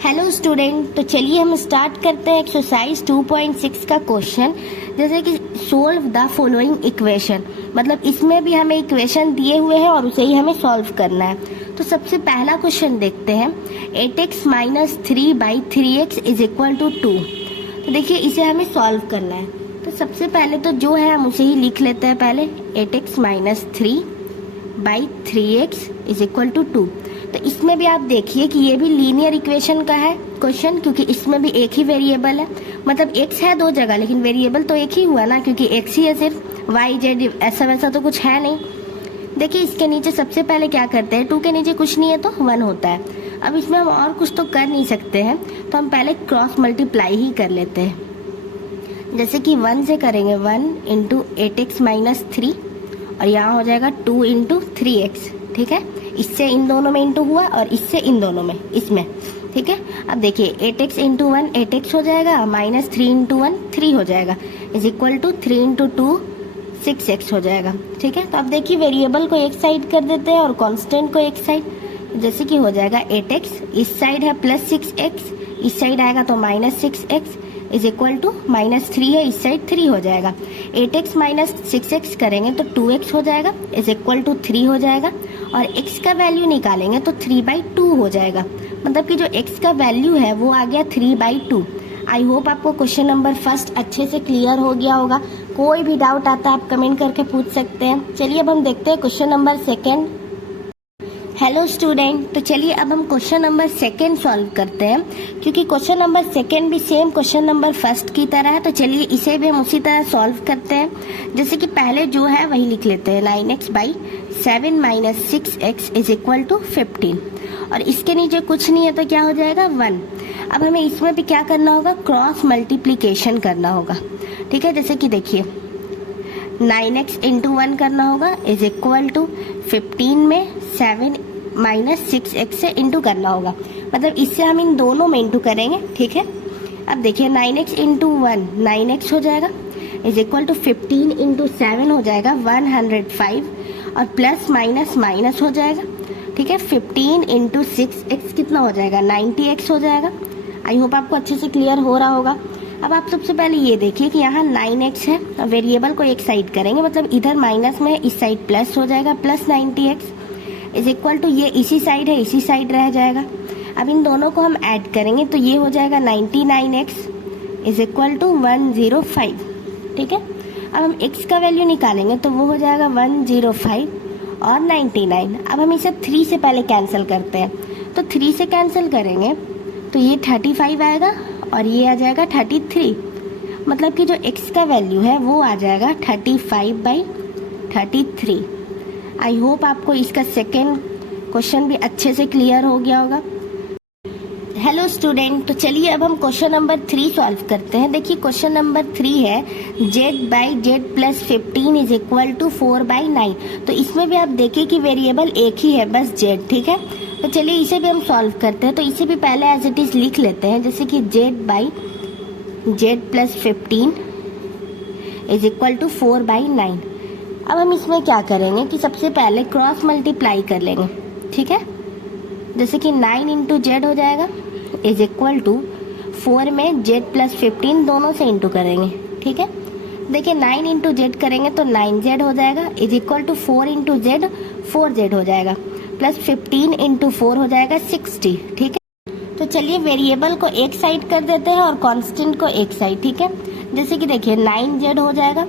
Hello student, तो चलिए हम स्टार्ट करते हैं एक्सरसाइज 2.6 का क्वेश्चन। जैसे कि सोल्व द फॉलोइंग इक्वेशन, मतलब इसमें भी हमें इक्वेशन दिए हुए हैं और उसे ही हमें सॉल्व करना है। तो सबसे पहला क्वेश्चन देखते हैं, 8x minus 3/3x is equal to 2। तो देखिए इसे हमें सॉल्व करना है। तो सबसे पहले तो जो है हम उसे ही लिख लेते हैं। पहले 8x minus 3/3x is equal to 2। तो इसमें भी आप देखिए कि ये भी लीनियर इक्वेशन का है क्वेश्चन, क्योंकि इसमें भी एक ही वेरिएबल है। मतलब x है दो जगह, लेकिन वेरिएबल तो एक ही हुआ ना, क्योंकि x ही है सिर्फ, y z ऐसा वैसा तो कुछ है नहीं। देखिए इसके नीचे सबसे पहले क्या करते हैं, 2 के नीचे कुछ नहीं है तो 1 होता है। अब इसमें हम और कुछ तो कर नहीं सकते हैं, तो हम पहले क्रॉस मल्टीप्लाई ही कर लेते हैं। जैसे कि 1 से करेंगे 1 इंटू 8x माइनस 3, और यहाँ हो जाएगा 2 इंटू 3x। ठीक है, इससे इन दोनों में इंटू हुआ और इससे इन दोनों में, इसमें। ठीक है, अब देखिए 8x इंटू 1 8x हो जाएगा, माइनस 3 इंटू 1 3 हो जाएगा, is equal to 3 into 2 6x हो जाएगा। ठीक है, तो अब देखिए वेरिएबल को एक साइड कर देते हैं और कांस्टेंट को एक साइड। जैसे कि हो जाएगा 8x, इस साइड है प्लस 6x, इस साइड आएगा तो minus 6x is equal to minus 3 है, इस साइड 3 हो जाएगा। 8x माइनस 6x करेंगे तो 2x हो जाएगा, इज इक्वल टू 3 हो जाएगा। और x का वैल्यू निकालेंगे तो 3/2 हो जाएगा। मतलब कि जो x का वैल्यू है वो आ गया 3/2। आई होप आपको क्वेश्चन नंबर फर्स्ट अच्छे से क्लियर हो गया होगा। कोई भी डाउट आता है आप कमेंट करके पूछ सकते हैं। चलिए अब हम देखते हैं question number second. Hello student, तो चलिए अब हम क्वेश्चन नंबर सेकेंड सॉल्व करते हैं, क्योंकि क्वेश्चन नंबर सेकेंड भी सेम क्वेश्चन नंबर फर्स्ट की तरह है। तो चलिए इसे भी हम उसी तरह सॉल्व करते हैं। जैसे कि पहले जो है वही लिख लेते हैं, 9x/7 minus 6x is equal to 15, और इसके नीचे कुछ नहीं है तो क्या हो जाएगा 1। अब हमें इसमें भी क्या करना होगा, क्रॉस मल्टीप्लीकेशन करना होगा। ठीक है, जैसे कि देखिए 9x इंटू 1 करना होगा इज इक्वल टू 15 में 7 माइनस 6x से इंटू करना होगा। मतलब इससे हम इन दोनों में इंटू करेंगे। ठीक है, अब देखिए 9x इंटू 1 9x हो जाएगा, इज इक्वल टू 15 इंटू 7 हो जाएगा 105, और प्लस माइनस माइनस हो जाएगा। ठीक है, 15 इंटू 6x कितना हो जाएगा 90x हो जाएगा। आई होप आपको अच्छे से क्लियर हो रहा होगा। अब आप सबसे पहले ये देखिए कि यहाँ 9x है, वेरिएबल को एक साइड करेंगे, मतलब इधर माइनस में इस साइड प्लस हो जाएगा, plus 90x is equal to ये इसी साइड है, इसी साइड रह जाएगा। अब इन दोनों को हम ऐड करेंगे तो ये हो जाएगा 99x इज इक्वल टू 105। ठीक है, अब हम x का वैल्यू निकालेंगे तो वो हो जाएगा 105 और 99। अब हम इसे 3 से पहले कैंसिल करते हैं, तो 3 से कैंसिल करेंगे तो ये 35 आएगा और ये आ जाएगा 33। मतलब कि जो x का वैल्यू है वो आ जाएगा 35/33। आई होप आपको इसका सेकेंड क्वेश्चन भी अच्छे से क्लियर हो गया होगा। हेलो स्टूडेंट, तो चलिए अब हम क्वेश्चन नंबर 3 सॉल्व करते हैं। देखिए क्वेश्चन नंबर 3 है z/z plus 15 is equal to 4/9। तो इसमें भी आप देखिए कि वेरिएबल एक ही है, बस z। ठीक है, तो चलिए इसे भी हम सॉल्व करते हैं। तो इसे भी पहले एज इट इज लिख लेते हैं, जैसे कि z/z plus 15 is equal to 4/9। अब हम इसमें क्या करेंगे कि सबसे पहले क्रॉस मल्टीप्लाई कर लेंगे। ठीक है, जैसे कि 9 इंटू जेड हो जाएगा इज इक्वल टू 4 में z प्लस 15 दोनों से इंटू करेंगे। ठीक है, देखिए 9 इंटू जेड करेंगे तो 9z हो जाएगा, is equal to 4 into z 4z हो जाएगा, प्लस 15 इंटू 4 हो जाएगा 60। ठीक है, तो चलिए वेरिएबल को एक साइड कर देते हैं और कांस्टेंट को एक साइड। ठीक है, जैसे कि देखिए 9z हो जाएगा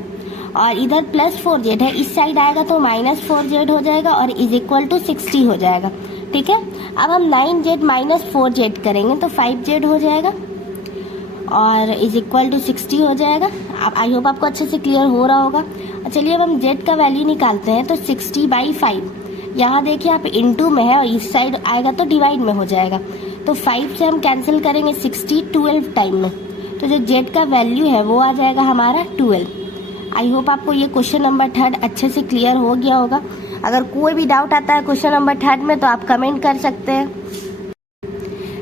और इधर प्लस 4z है, इस साइड आएगा तो माइनस 4z हो जाएगा और इज इक्वल टू 60 हो जाएगा। ठीक है, अब हम 9z माइनस 4z करेंगे तो 5z हो जाएगा और इज इक्वल टू 60 हो जाएगा। अब आई होप आपको अच्छे से क्लियर हो रहा होगा। चलिए अब हम z का वैल्यू निकालते हैं, तो 60/5। यहाँ देखिए आप इंटू में है और इस साइड आएगा तो डिवाइड में हो जाएगा, तो 5 से हम कैंसिल करेंगे 60 12 टाइम में, तो जो z का वैल्यू है वो आ जाएगा हमारा 12। आई होप आपको ये क्वेश्चन नंबर 3 अच्छे से क्लियर हो गया होगा। अगर कोई भी डाउट आता है क्वेश्चन नंबर 3 में तो आप कमेंट कर सकते हैं।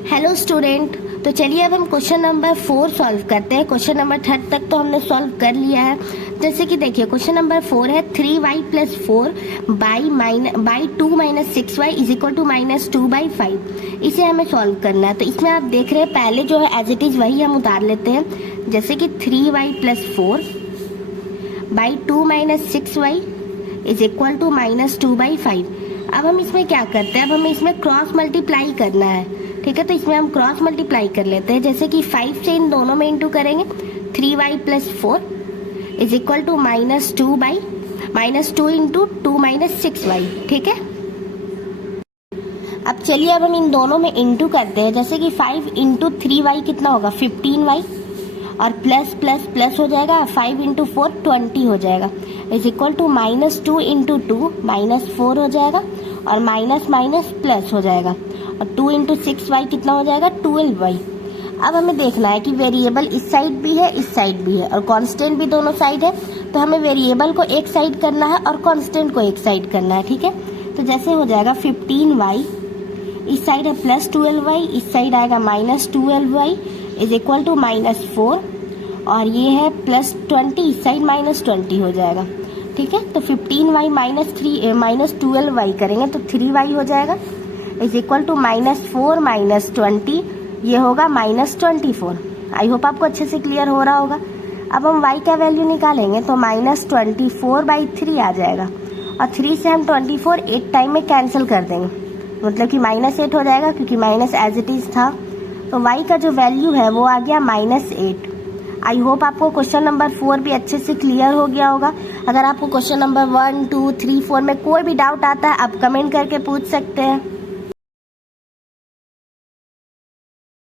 हेलो स्टूडेंट, तो चलिए अब हम क्वेश्चन नंबर 4 सॉल्व करते हैं। क्वेश्चन नंबर 3 तक तो हमने सॉल्व कर लिया है। जैसे कि देखिए क्वेश्चन नंबर 4 है 3y plus 4 by 2 minus 6y is equal to minus 2/5। इसे हमें सॉल्व करना है। तो इसमें आप देख रहे हैं पहले जो है एज इट इज वही हम उतार लेते हैं। जैसे कि 3y plus 4 by 2 minus 6y is equal to minus 2/5। अब हम इसमें क्या करते हैं, अब हमें इसमें क्रॉस मल्टीप्लाई करना है। ठीक है, तो इसमें हम क्रॉस मल्टीप्लाई कर लेते हैं। जैसे कि 5 से इन दोनों में इंटू करेंगे 3y plus 4 is equal to minus 2 into 2 minus 6y। ठीक है, अब चलिए अब हम इन दोनों में इंटू करते हैं। जैसे कि 5 इंटू 3y कितना होगा 15y और प्लस प्लस प्लस हो जाएगा 5 इंटू 4 20 हो जाएगा is equal to minus 2 into 2 minus 4 हो जाएगा और माइनस माइनस प्लस हो जाएगा और 2 इंटू 6y कितना हो जाएगा 12y। अब हमें देखना है कि वेरिएबल इस साइड भी है इस साइड भी है और कांस्टेंट भी दोनों साइड है। तो हमें वेरिएबल को एक साइड करना है और कांस्टेंट को एक साइड करना है। ठीक है, तो जैसे हो जाएगा 15y, इस साइड है प्लस 12y, इस साइड आएगा minus 12y is equal to minus 4 और ये है प्लस 20, इस साइड माइनस 20 हो जाएगा। ठीक है, तो 15y माइनस 12y करेंगे तो 3y हो जाएगा is equal to minus 4 minus 20, ये होगा माइनस 24। आई होप आपको अच्छे से क्लियर हो रहा होगा। अब हम y का वैल्यू निकालेंगे तो माइनस 24/3 आ जाएगा और 3 से हम 24 8 टाइम में कैंसिल कर देंगे, मतलब कि माइनस 8 हो जाएगा क्योंकि माइनस एज इट इज था। तो y का जो वैल्यू है वो आ गया माइनस 8। आई होप आपको क्वेश्चन नंबर 4 भी अच्छे से क्लियर हो गया होगा। अगर आपको क्वेश्चन नंबर 1, 2, 3, 4 में कोई भी डाउट आता है आप कमेंट करके पूछ सकते हैं।